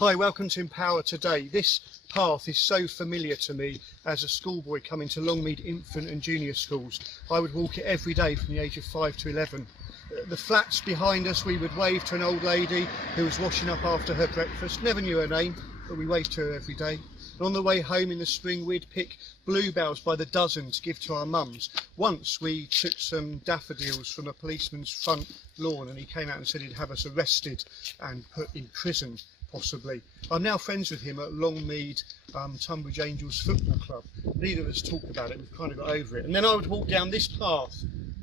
Hi, welcome to Empower Today. This path is so familiar to me as a schoolboy coming to Longmead infant and junior schools. I would walk it every day from the age of 5 to 11. The flats behind us, we would wave to an old lady who was washing up after her breakfast. Never knew her name, but we waved to her every day. And on the way home in the spring, we'd pick bluebells by the dozen to give to our mums. Once we took some daffodils from a policeman's front lawn and he came out and said he'd have us arrested and put in prison, possibly. I'm now friends with him at Longmead Tonbridge Angels Football Club. Neither of us talk about it, we've kind of got over it. And then I would walk down this path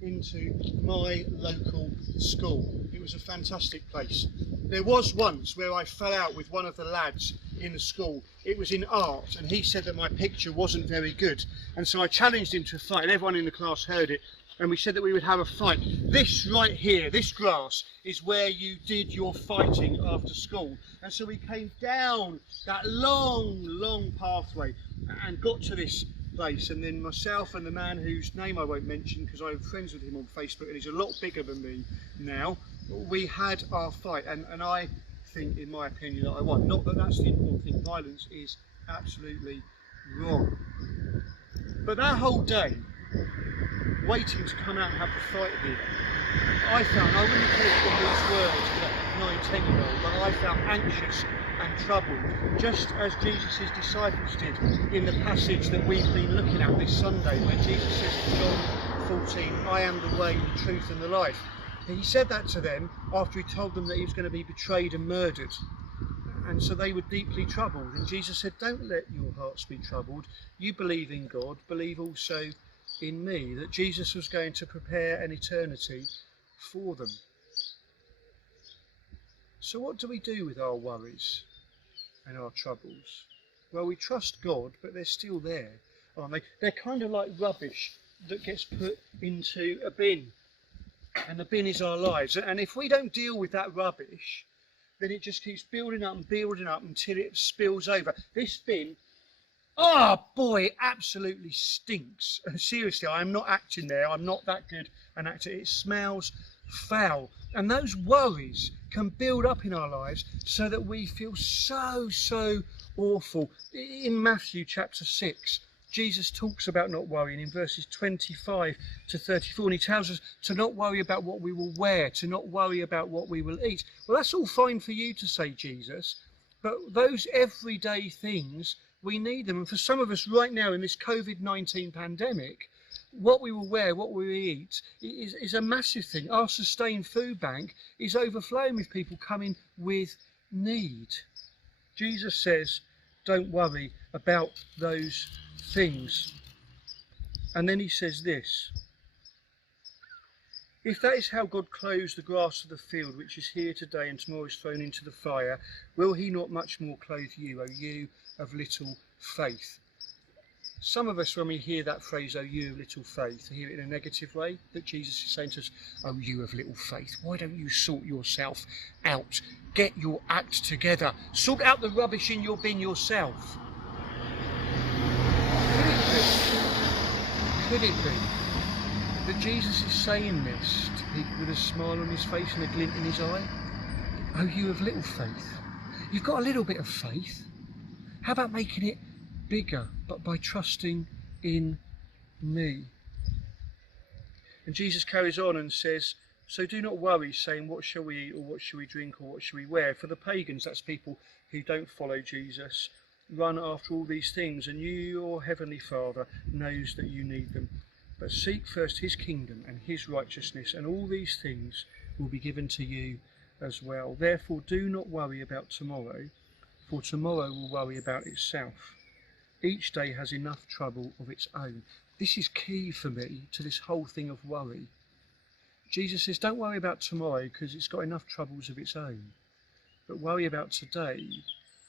into my local school. It was a fantastic place. There was once where I fell out with one of the lads in the school. It was in art, and he said that my picture wasn't very good. And so I challenged him to a fight, and everyone in the class heard it. And we said that we would have a fight. This right here, this grass, is where you did your fighting after school. And so we came down that long pathway and got to this place. And then myself and the man whose name I won't mention because I'm friends with him on Facebook and he's a lot bigger than me now, we had our fight. And I think, in my opinion, that I won. Not that that's the important thing. Violence is absolutely wrong. But that whole day, waiting to come out and have the fight here, I wouldn't put it in these words to a 9-10-year-old, but I felt anxious and troubled, just as Jesus' disciples did in the passage that we've been looking at this Sunday, where Jesus says in John 14, I am the way, the truth and the life. He said that to them after he told them that he was going to be betrayed and murdered. And so they were deeply troubled. And Jesus said, don't let your hearts be troubled. You believe in God, believe also in me, that Jesus was going to prepare an eternity for them. So what do we do with our worries and our troubles? Well, we trust God, but they're still there, aren't they? They're kind of like rubbish that gets put into a bin, and the bin is our lives. And if we don't deal with that rubbish, then it just keeps building up until it spills over. This bin, oh boy, it absolutely stinks. Seriously, I'm not acting there. I'm not that good an actor. It smells foul. And those worries can build up in our lives so that we feel so awful. In Matthew chapter 6, Jesus talks about not worrying in verses 25 to 34, and he tells us to not worry about what we will wear, to not worry about what we will eat. Well, that's all fine for you to say, Jesus, but those everyday things, we need them. And for some of us right now in this COVID-19 pandemic, what we will wear, what we eat is a massive thing. Our sustained food bank is overflowing with people coming with need. Jesus says, don't worry about those things. And then he says this, if that is how God clothes the grass of the field, which is here today and tomorrow is thrown into the fire, will he not much more clothe you, O you of little faith? Some of us, when we hear that phrase, oh, you of little faith, hear it in a negative way, that Jesus is saying to us, oh, you of little faith, why don't you sort yourself out? Get your act together. Sort out the rubbish in your bin yourself. Could it be that Jesus is saying this to people with a smile on his face and a glint in his eye? Oh, you of little faith. You've got a little bit of faith. How about making it bigger, but by trusting in me? And Jesus carries on and says, so do not worry, saying, what shall we eat, or what shall we drink, or what shall we wear? For the pagans, that's people who don't follow Jesus, run after all these things, and you, your heavenly Father, knows that you need them. But seek first his kingdom and his righteousness, and all these things will be given to you as well. Therefore do not worry about tomorrow, for tomorrow will worry about itself. Each day has enough trouble of its own. This is key for me to this whole thing of worry. Jesus says, don't worry about tomorrow because it's got enough troubles of its own. But worry about today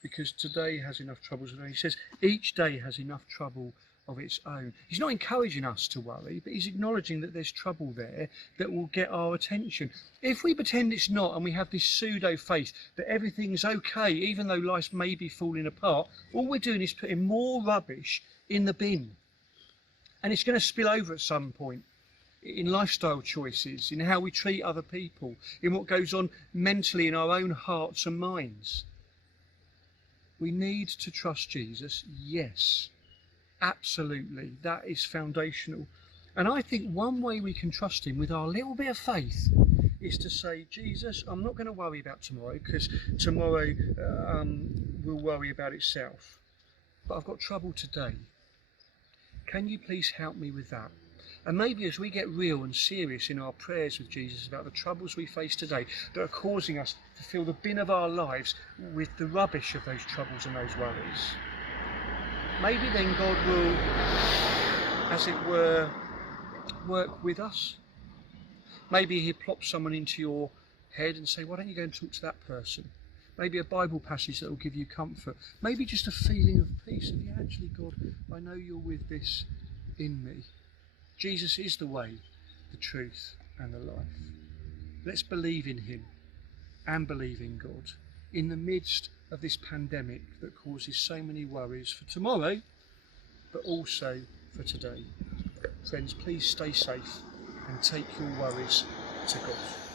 because today has enough troubles of its own. He says, each day has enough trouble of its own. He's not encouraging us to worry, but he's acknowledging that there's trouble there that will get our attention. If we pretend it's not and we have this pseudo faith that everything's okay, even though life may be falling apart, all we're doing is putting more rubbish in the bin. And it's going to spill over at some point in lifestyle choices, in how we treat other people, in what goes on mentally in our own hearts and minds. We need to trust Jesus, yes, absolutely. That is foundational. And I think one way we can trust him with our little bit of faith is to say, Jesus, I'm not going to worry about tomorrow, because tomorrow will worry about itself. But I've got trouble today. Can you please help me with that? And maybe as we get real and serious in our prayers with Jesus about the troubles we face today that are causing us to fill the bin of our lives with the rubbish of those troubles and those worries, maybe then God will, as it were, work with us. Maybe he'll plop someone into your head and say, why don't you go and talk to that person? Maybe a Bible passage that will give you comfort. Maybe just a feeling of peace. And yeah, actually, God, I know you're with this in me. Jesus is the way, the truth and the life. Let's believe in him and believe in God in the midst of this pandemic that causes so many worries for tomorrow, but also for today. Friends, please stay safe and take your worries to God.